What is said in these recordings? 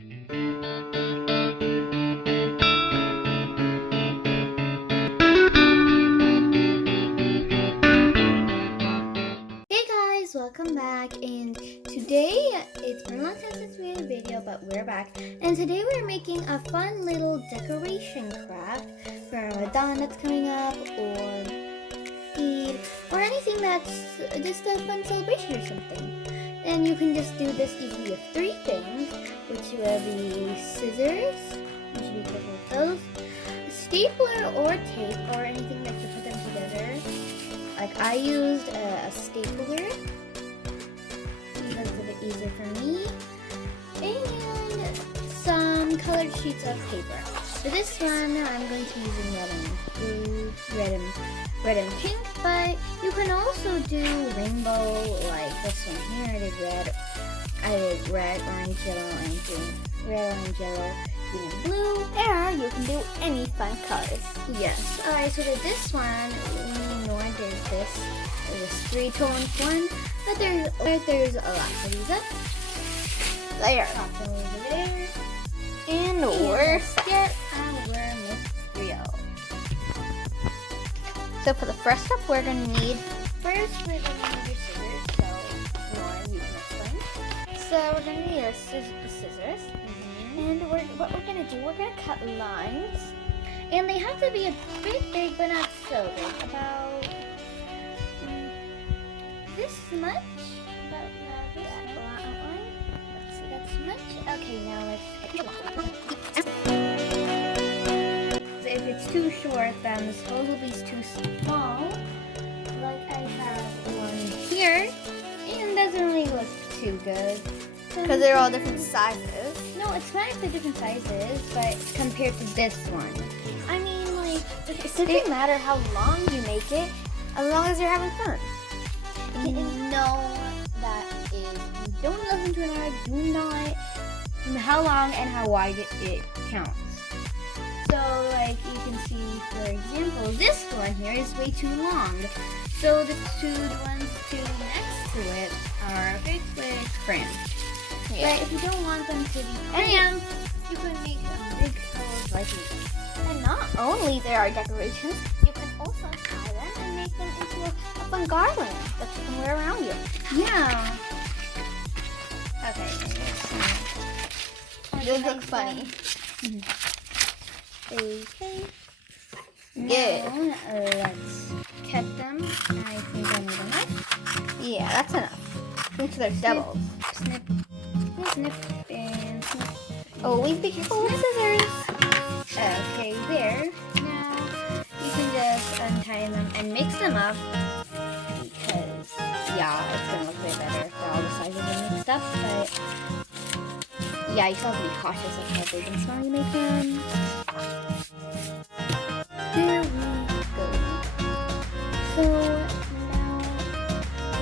Hey guys, welcome back, and today it's been a long time since we made a video, but we're back, and today we're making a fun little decoration craft for Ramadan that's coming up, or Eid, or anything that's just a fun celebration or something. And you can just do this easily with 3 things, which will be scissors, you should be careful with those, stapler or tape, or anything that you put them together. Like I used a stapler because it's a bit easier for me, and some colored sheets of paper. For this one, I'm going to be using red and pink, but you can also do rainbow, like this one here. I did red, orange, yellow, and green. Red, orange, yellow, green, and blue. Or you can do any fun colors. Yes. Alright, so for this one, there's this. There's a 3-tone one, but there's a lot. So these up. There. Pop them over there. And let's get our material. So for the first step, we're going to need... First, we're going to need your scissors. So, Lauren, you can explain. So we're going to need the scissors. And what we're going to do, we're going to cut lines. And they have to be a bit big, but not so big. About this much. About this outline. Let's see, that's much. Okay, now let's get so if it's too short, then this hose will be too small. Like I have one here, and it doesn't really look too good. Because they're all different sizes. No, it's fine if they're different sizes, but compared to this one. I mean, like, It doesn't matter how long you make it, as long as you're having fun. No, that is, you don't listen to an hour, do not, how long and how wide it counts. So, like, you can see, for example, this one here is way too long. So the ones next to it are fixed with crayons. Yeah. But if you don't want them to be crayons, you can make them big holes like these. And not only there are decorations, you can also tie them and make them into a fun garland that you can wear around you. Yeah. Okay. Those look funny. Okay. Good. Now, let's cut them. I think I need enough. Yeah, that's enough. Since there's doubles. Snip, snip, and snip. Always be careful with scissors. Okay, there. Now, you can just untie them and mix them up because, yeah, it's going to look way better if all the sizes are mixed up, but yeah, you still have to be cautious of how big and small you make them. There we go. So, now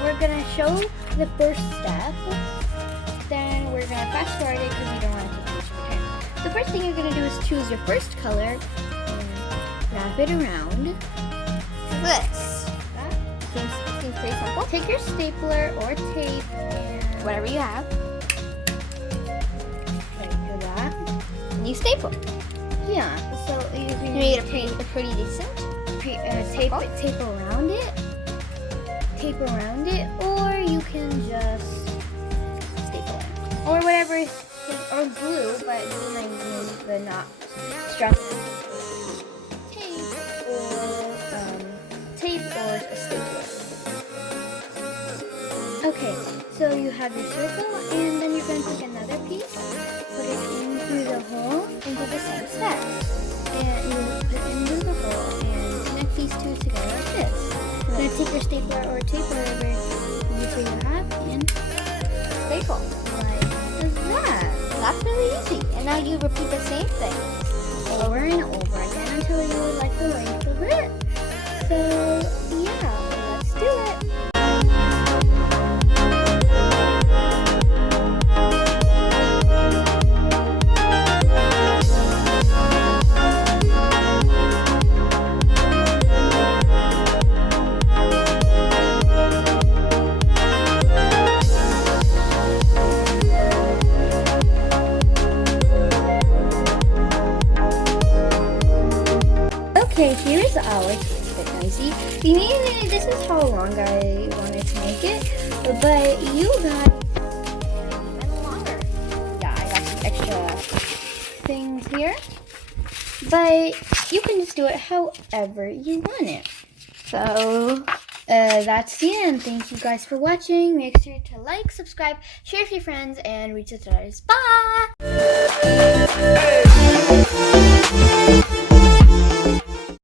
we're going to show the first step. Then we're going to fast forward it because we don't want to take too much of your time. The first thing you're going to do is choose your first color and wrap it around. This. Seems pretty simple. Take your stapler or tape and Whatever you have. like do that. And you staple. Yeah, so you can You made a pretty decent. tape around it. Tape around it, or you can just staple it. Or whatever, or glue, but glue might use the not strong tape or a stapler. Okay, so you have your circle, and then you're going to take another piece, put it in through the hole, And do the same steps. and you put it into the hole, and connect these two together like this. You're going to take your stapler or tape, whatever you have, and Staple. like that. That's really easy. And now you repeat the same thing. Over and over again until you like the length of it. So, yeah, let's do it. here's our twisted nosy. This is how long I wanted to make it, but you got even longer. Yeah, I got some extra things here, but you can just do it however you want it. So that's the end. Thank you guys for watching. Make sure to like, subscribe, share with your friends, and reach out to others. Bye!